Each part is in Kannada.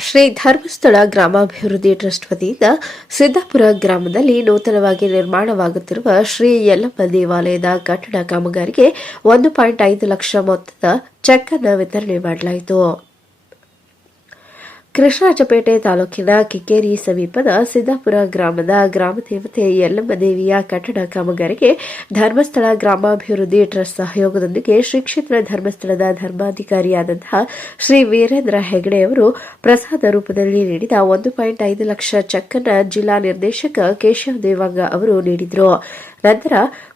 ಶ್ರೀ ಧರ್ಮಸ್ಥಳ ಗ್ರಾಮಾಭಿವೃದ್ಧಿ ಟ್ರಸ್ಟ್ ವತಿಯಿಂದ ಸಿದ್ದಾಪುರ ಗ್ರಾಮದಲ್ಲಿ ನೂತನವಾಗಿ ನಿರ್ಮಾಣವಾಗುತ್ತಿರುವ ಶ್ರೀ ಯಲ್ಲಪ್ಪ ದೇವಾಲಯದ ಕಟ್ಟಡ ಕಾಮಗಾರಿಗೆ ಒಂದು ಪಾಯಿಂಟ್ ಐದು ಲಕ್ಷ ಮೊತ್ತದ ಚೆಕ್ ಅನ್ನು ವಿತರಣೆ ಮಾಡಲಾಯಿತು. ಕೃಷ್ಣರಾಜಪೇಟೆ ತಾಲೂಕಿನ ಕಿಕ್ಕೇರಿ ಸಮೀಪದ ಸಿದ್ದಾಪುರ ಗ್ರಾಮದ ಗ್ರಾಮ ದೇವತೆ ಯಲ್ಲಮ್ಮ ದೇವಿಯ ಕಟ್ಟಡ ಕಾಮಗಾರಿಗೆ ಧರ್ಮಸ್ಥಳ ಗ್ರಾಮಾಭಿವೃದ್ಧಿ ಟ್ರಸ್ಟ್ ಸಹಯೋಗದೊಂದಿಗೆ ಶ್ರೀ ಕ್ಷೇತ್ರ ಧರ್ಮಸ್ಥಳದ ಧರ್ಮಾಧಿಕಾರಿಯಾದಂತಹ ಶ್ರೀ ವೀರೇಂದ್ರ ಹೆಗಡೆ ಅವರು ಪ್ರಸಾದ ರೂಪದಲ್ಲಿ ನೀಡಿದ ಒಂದು ಪಾಯಿಂಟ್ ಐದು ಲಕ್ಷ ಚೆಕ್ ಅನ್ನು ಜಿಲ್ಲಾ ನಿರ್ದೇಶಕ ಕೇಶವ ದೇವಾಂಗ ಅವರು ನೀಡಿದರು. ನಂತರ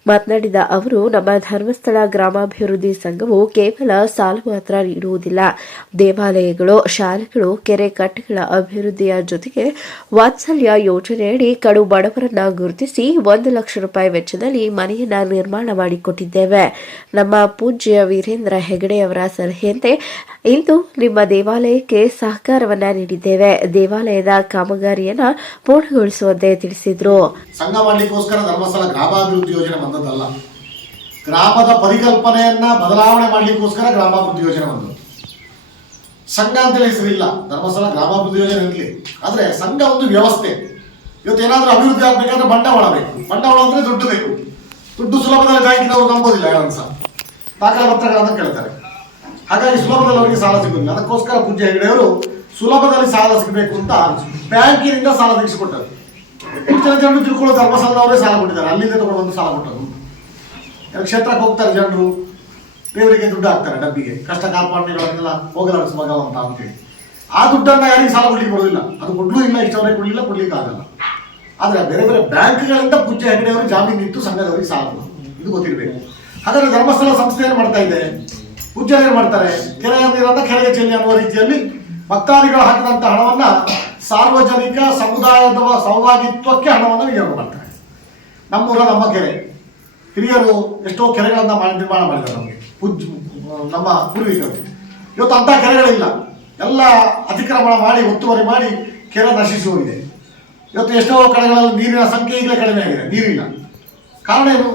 ಮಾತನಾಡಿದ ಅವರು, ನಮ್ಮ ಧರ್ಮಸ್ಥಳ ಗ್ರಾಮಾಭಿವೃದ್ಧಿ ಸಂಘವು ಕೇವಲ ಸಾಲ ಮಾತ್ರ ನೀಡುವುದಿಲ್ಲ. ದೇವಾಲಯಗಳು, ಶಾಲೆಗಳು, ಕೆರೆ ಕಟ್ಟೆಗಳ ಅಭಿವೃದ್ಧಿಯ ಜೊತೆಗೆ ವಾತ್ಸಲ್ಯ ಯೋಜನೆಯಡಿ ಕಡು ಬಡವರನ್ನ ಗುರುತಿಸಿ ಒಂದು ಲಕ್ಷ ರೂಪಾಯಿ ವೆಚ್ಚದಲ್ಲಿ ಮನೆಯನ್ನ ನಿರ್ಮಾಣ ಮಾಡಿಕೊಟ್ಟಿದ್ದೇವೆ. ನಮ್ಮ ಪೂಜ್ಯ ವೀರೇಂದ್ರ ಹೆಗಡೆ ಅವರ ಸಲಹೆಯಂತೆ ಇಂದು ನಿಮ್ಮ ದೇವಾಲಯಕ್ಕೆ ಸಹಕಾರವನ್ನ ನೀಡಿದ್ದೇವೆ. ದೇವಾಲಯದ ಕಾಮಗಾರಿಯನ್ನ ಪೂರ್ಣಗೊಳಿಸುವಂತೆ ತಿಳಿಸಿದ್ರು. ಸಂಘ ಮಾಡಲಿಕ್ಕೋಸ್ಕರ ಧರ್ಮಸ್ಥಳ ಗ್ರಾಮಾಭಿವೃದ್ಧಿ ಯೋಜನೆ ಬಂದದ್ದಲ್ಲ. ಗ್ರಾಮದ ಪರಿಕಲ್ಪನೆಯನ್ನ ಬದಲಾವಣೆ ಮಾಡಲಿಕ್ಕೋಸ್ಕರ ಗ್ರಾಮಾಭಿವೃದ್ಧಿ ಯೋಜನೆ ಬಂದದ್ದು. ಸಂಘ ಅಂತೇಳಿ ಹೆಸರಿಲ್ಲ ಧರ್ಮಸ್ಥಳ ಗ್ರಾಮಾಭಿವೃದ್ಧಿ ಯೋಜನೆ ಇರಲಿ. ಆದರೆ ಸಂಘ ಒಂದು ವ್ಯವಸ್ಥೆ. ಇವತ್ತು ಏನಾದರೂ ಅಭಿವೃದ್ಧಿ ಆಗಬೇಕಾದ್ರೆ ಬಂಡವಾಳ ಬೇಕು. ಬಂಡವಾಳ ಅಂದ್ರೆ ದುಡ್ಡು ಬೇಕು. ದುಡ್ಡು ಸುಲಭದಲ್ಲಿ ಬ್ಯಾಂಕಿನವರು ನಂಬೋದಿಲ್ಲ ಯಾರನ್ನು ಸಹ ದಾಖಲೆ ಪತ್ರಗಳನ್ನು ಕೇಳ್ತಾರೆ. ಹಾಗಾಗಿ ಸುಲಭದಲ್ಲಿ ಅವರಿಗೆ ಸಾಲ ಸಿಗುದಿಲ್ಲ. ಅದಕ್ಕೋಸ್ಕರ ಪೂಜ್ಯ ಹೆಗಡೆಯವರು ಸುಲಭದಲ್ಲಿ ಸಾಲ ಸಿಗಬೇಕು ಅಂತ ಬ್ಯಾಂಕಿನಿಂದ ಸಾಲ ತೆಗೆಸಿಕೊಟ್ಟರು. ಜನ ಜನರು ತಿಳ್ಕೊಳ್ಳೋ ಧರ್ಮಸ್ಥಳದವರೇ ಸಾಲ ಕೊಟ್ಟಿದ್ದಾರೆ. ಅಲ್ಲಿಂದ ತಗೊಂಡು ಬಂದು ಸಾಲ ಕೊಟ್ಟರು ಕ್ಷೇತ್ರಕ್ಕೆ ಹೋಗ್ತಾರೆ ಜನರು. ದೇವರಿಗೆ ದುಡ್ಡು ಹಾಕ್ತಾರೆ ಡಬ್ಬಿಗೆ. ಕಷ್ಟ ಕಾರ್ಪಣ್ಯಗಳನ್ನೆಲ್ಲ ಹೋಗಲಾಡಿಸುವ ಅಂತ ಅಂತೇಳಿ. ಆ ದುಡ್ಡನ್ನು ಯಾರಿಗೆ ಸಾಲ ಕೊಡ್ಲಿಕ್ಕೆ ಬರೋದಿಲ್ಲ. ಅದು ಕೊಡ್ಲೂ ಇಲ್ಲ ಇಷ್ಟವರೆಗೆ ಕೊಡ್ಲಿಲ್ಲ, ಕೊಡ್ಲಿಕ್ಕೆ ಆಗಲ್ಲ. ಆದರೆ ಬೇರೆ ಬೇರೆ ಬ್ಯಾಂಕ್ಗಳಿಂದ ಪುಚ್ಚ ಹೆಗಡೆಯವರು ಜಾಮೀನು ಇತ್ತು ಸಂಘದವರಿಗೆ ಸಾಲ ಇದು ಗೊತ್ತಿರಬೇಕು. ಹಾಗಾದ್ರೆ ಧರ್ಮಸ್ಥಳ ಸಂಸ್ಥೆ ಏನು ಮಾಡ್ತಾ ಇದೆ? ಪೂಜೆ ಏನು ಮಾಡ್ತಾರೆ? ಕೆರೆಯ ನೀರನ್ನ ಕೆರೆಗೆ ಚೆಲ್ಲಿ ಅನ್ನುವ ರೀತಿಯಲ್ಲಿ ಭಕ್ತಾದಿಗಳು ಹಾಕಿದಂಥ ಹಣವನ್ನ ಸಾರ್ವಜನಿಕ ಸಮುದಾಯದ ಸಹಭಾಗಿತ್ವಕ್ಕೆ ಹಣವನ್ನು ವಿನಿಯೋಗ ಮಾಡ್ತಾರೆ. ನಮ್ಮೂರ ನಮ್ಮ ಕೆರೆ. ಹಿರಿಯರು ಎಷ್ಟೋ ಕೆರೆಗಳನ್ನು ಮಾಡಿ ನಿರ್ಮಾಣ ಮಾಡಿದ್ದಾರೆ ನಮಗೆ. ಪೂಜ್, ನಮ್ಮ ಪೂರ್ವಿಕರು ಇವತ್ತು ಅಂಥ ಕೆರೆಗಳಿಲ್ಲ. ಎಲ್ಲ ಅತಿಕ್ರಮಣ ಮಾಡಿ, ಒತ್ತುವರಿ ಮಾಡಿ ಕೆರೆ ನಶಿಸಿ ಹೋಗಿದೆ ಇವತ್ತು ಎಷ್ಟೋ ಕಡೆಗಳಲ್ಲಿ ನೀರಿನ ಸಂಖ್ಯೆ ಈಗಲೇ ಕಡಿಮೆ ಆಗಿದೆ. ನೀರಿಲ್ಲ. ಕಾರಣ ಏನು?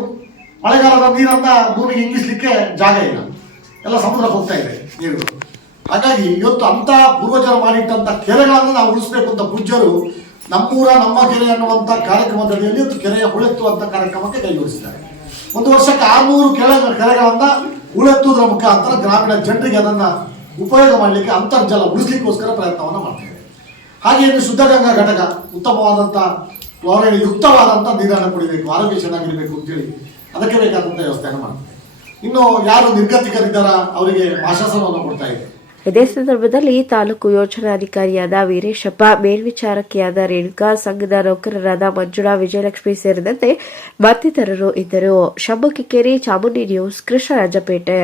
ಮಳೆಗಾಲದ ನೀರನ್ನ ಭೂಮಿಗೆ ಇಂಗಿಸ್ಲಿಕ್ಕೆ ಜಾಗ ಇಲ್ಲ. ಎಲ್ಲ ಸಮುದ್ರ ಹೋಗ್ತಾ ಇದೆ ನೀರು. ಹಾಗಾಗಿ ಇವತ್ತು ಅಂತ ಪೂರ್ವಜರು ಮಾಡಿಟ್ಟಂತ ಕೆರೆಗಳನ್ನು ನಾವು ಉಳಿಸ್ಬೇಕು ಅಂತ ಪೂಜ್ಯರು ನಮ್ಮೂರ, ನಮ್ಮ ಕೆರೆ ಅನ್ನುವಂಥ ಕಾರ್ಯಕ್ರಮದಡಿಯಲ್ಲಿ ಕೆರೆಯ ಕೆರೆಯ ಹುಳೆತ್ತುವಂತ ಕಾರ್ಯಕ್ರಮಕ್ಕೆ ಕೈಗೊಳಿಸಿದ್ದಾರೆ ಒಂದು ವರ್ಷಕ್ಕೆ ಆರ್ನೂರು ಕೆರೆ, ಕೆರೆಗಳನ್ನ ಉಳೆತ್ತುವುದರ ಮುಖಾಂತರ ಗ್ರಾಮೀಣ ಜನರಿಗೆ ಅದನ್ನ ಉಪಯೋಗ ಮಾಡಲಿಕ್ಕೆ, ಅಂತರ್ಜಲ ಉಳಿಸ್ಲಿಕ್ಕೋಸ್ಕರ ಪ್ರಯತ್ನವನ್ನು ಮಾಡ್ತಾರೆ ಹಾಗೆ ಇನ್ನು ಶುದ್ಧ ಗಂಗಾ ಘಟಕ ಉತ್ತಮವಾದಂಥ ಕ್ಲೋರೈಡ್ ಯುಕ್ತವಾದಂಥ ನೀರನ್ನು ಕುಡಿಬೇಕು, ಆರೋಗ್ಯ ಚೆನ್ನಾಗಿರಬೇಕು ಅಂತೇಳಿ ಅದಕ್ಕೆ ಬೇಕಾದಂಥ ವ್ಯವಸ್ಥೆಯನ್ನು ಮಾಡ್ತಾರೆ ಇನ್ನು ಯಾರು ನಿರ್ಗತಿಕರಿದ್ದಾರ, ಅವರಿಗೆ ಆಶ್ವಾಸನವನ್ನು ಕೊಡ್ತಾ ಇದೆ ಇದೇ ಸಂದರ್ಭದಲ್ಲಿ ತಾಲೂಕು ಯೋಜನಾಧಿಕಾರಿಯಾದ ವೀರೇಶಪ್ಪ, ಮೇಲ್ವಿಚಾರಕಿಯಾದ ರೇಣುಕಾ, ಸಂಘದ ನೌಕರರಾದ ಮಂಜುಳಾ, ವಿಜಯಲಕ್ಷ್ಮಿ ಸೇರಿದಂತೆ ಮತ್ತಿತರರು ಇದ್ದರು. ಶಂಭು ಕಿಕ್ಕೇರಿ ಚಾಮುಂಡಿ ನ್ಯೂಸ್, ಕೃಷ್ಣರಾಜಪೇಟೆ.